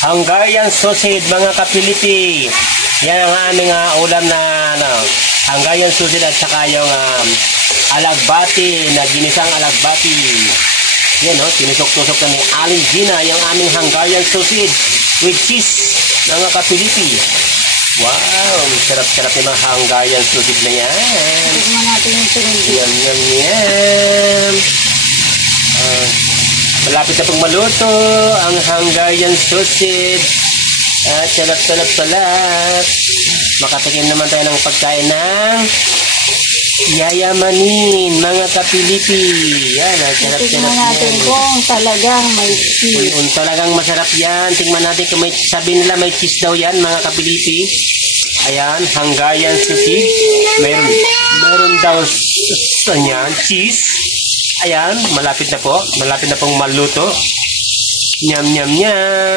Hungarian sausage, mga kapilipi. Yan ang aming ulam na Hungarian sausage at saka yung alagbati, na ginisang alagbati. Yan tinusok-tusok na ni Aling Gina yung aming Hungarian sausage with cheese, mga kapilipi. Wow, sarap-sarap yung mga Hungarian sausage na yan. Tignan natin yung sirinji. Yum, yum, yum. Malapit na pong maluto ang Hungarian sausage. At salap. Makatikim naman tayo ng pagkain ng yayamanin, mga kapilipi. Yan, sarap-sarap Tignan natin yan. kung talagang may cheese. Kung talagang masarap yan, tingnan natin kung may, sabi nila may cheese daw yan, mga kapilipi. Ayan, Hungarian sausage. Meron daw yan, cheese. Ayan, malapit na pong maluto. Nyam, nyam, nyam.